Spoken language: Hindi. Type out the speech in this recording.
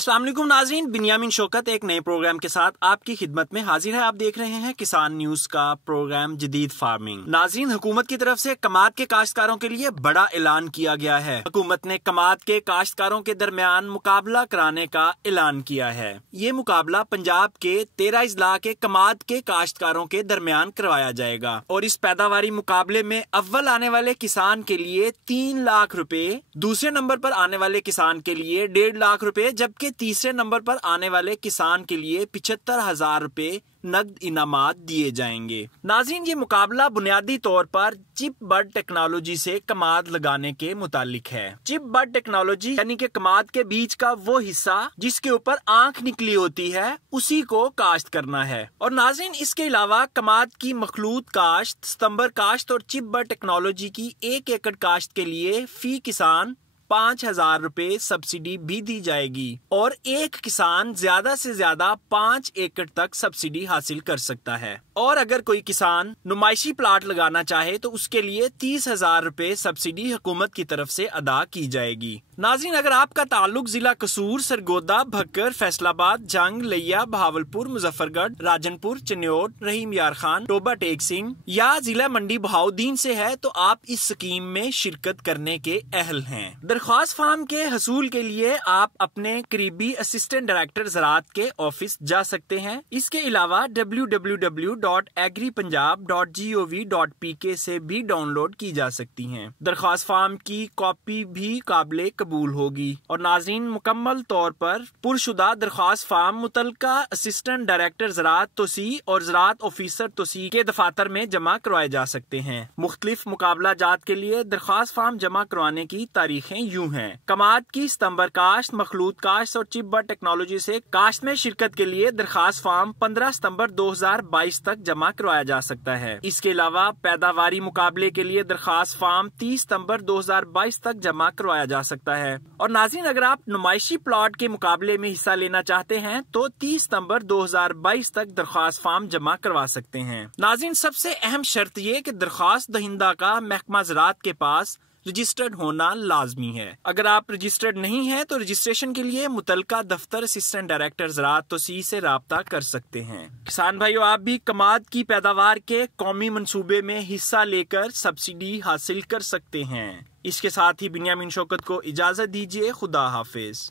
अस्सलाम वालेकुम नाज़रीन, बिन्यामिन शौकत एक नए प्रोग्राम के साथ आपकी खिदमत में हाजिर है। आप देख रहे हैं किसान न्यूज का प्रोग्राम जदीद फार्मिंग। नाज़रीन, हुकूमत की तरफ से कमाद के काश्तकारों के लिए बड़ा ऐलान किया गया है। हुकूमत ने कमाद के काश्तकारों के दरमियान मुकाबला कराने का ऐलान किया है। ये मुकाबला पंजाब के 13 अजला के कमाद के काश्तकारों के दरमियान करवाया जाएगा और इस पैदावारी मुकाबले में अव्वल आने वाले किसान के लिए 3 लाख रुपए, दूसरे नंबर पर आने वाले किसान के लिए 1.5 लाख रुपए, जबकि तीसरे नंबर पर आने वाले किसान के लिए 75,000 रुपए नकद इनामात दिए जाएंगे। नाज़रीन, ये मुकाबला बुनियादी तौर पर चिप बड टेक्नोलॉजी से कमाद लगाने के मुतालिक है। चिप बड टेक्नोलॉजी यानी कि कमाद के बीज का वो हिस्सा जिसके ऊपर आंख निकली होती है, उसी को काश्त करना है। और नाज़रीन, इसके अलावा कमाद की मखलूत काश्त, सितंबर काश्त और चिप बड टेक्नोलॉजी की 1 एकड़ काश्त के लिए फी किसान 5,000 रुपए सब्सिडी भी दी जाएगी और एक किसान ज्यादा से ज्यादा 5 एकड़ तक सब्सिडी हासिल कर सकता है। और अगर कोई किसान नुमाइशी प्लाट लगाना चाहे तो उसके लिए 30,000 रुपए सब्सिडी हुकूमत की तरफ से अदा की जाएगी। नाज़रीन, अगर आपका ताल्लुक जिला कसूर, सरगोदा, भक्कर, फैसलाबाद, जंग, लिया, बहावलपुर, मुजफ्फरगढ़, राजनपुर, चन्योट, रहीम यार खान, टोबा टेक सिंह या जिला मंडी बहाउद्दीन से है तो आप इस स्कीम में शिरकत करने के अहल हैं। दरख्वास्त फार्म के हसूल के लिए आप अपने करीबी असिस्टेंट डायरेक्टर ज़राअत के ऑफिस जा सकते हैं। इसके अलावा www.agripunjab.gov.pk से भी डाउनलोड की जा सकती हैं। दरख्वास्त फार्म की कॉपी भी काबिले कबूल होगी। और नाज़रीन, मुकम्मल तौर पर पुरशुदा दरख्वास्त फार्म मुतलका असिस्टेंट डायरेक्टर ज़राअत तोसी और ज़राअत ऑफिसर तोसी के दफातर में जमा करवाए जा सकते हैं। मुख्तलिफ मुकाबला जात के लिए दरख्वास्त फार्म जमा करवाने की तारीखें यूं हैं। कमाद की सितंबर काश्त, मखलूत काश्त और चिप बड टेक्नोलॉजी से काश्त में शिरकत के लिए दरख्वास्त फार्म 15 सितंबर 2022 तक जमा करवाया जा सकता है। इसके अलावा पैदावारी मुकाबले के लिए दरख्वास्त फार्म 30 सितंबर 2022 तक जमा करवाया जा सकता है। और नाज़रीन, अगर आप नुमाइशी प्लॉट के मुकाबले में हिस्सा लेना चाहते हैं तो 30 सितंबर 2022 तक दरख्वास्त फार्म जमा करवा सकते हैं। नाज़रीन, सबसे अहम शर्त ये कि दरख्वास्त दहिंदा का महकमा ज़राअत के पास रजिस्टर्ड होना लाजमी है। अगर आप रजिस्टर्ड नहीं है तो रजिस्ट्रेशन के लिए मुतलका दफ्तर असिस्टेंट डायरेक्टर ज़राअत तोसी से राब्ता कर सकते हैं। किसान भाइयों, आप भी कमाद की पैदावार के कौमी मंसूबे में हिस्सा लेकर सब्सिडी हासिल कर सकते हैं। इसके साथ ही बिन्यामिन शौकत को इजाजत दीजिए। खुदा हाफिज।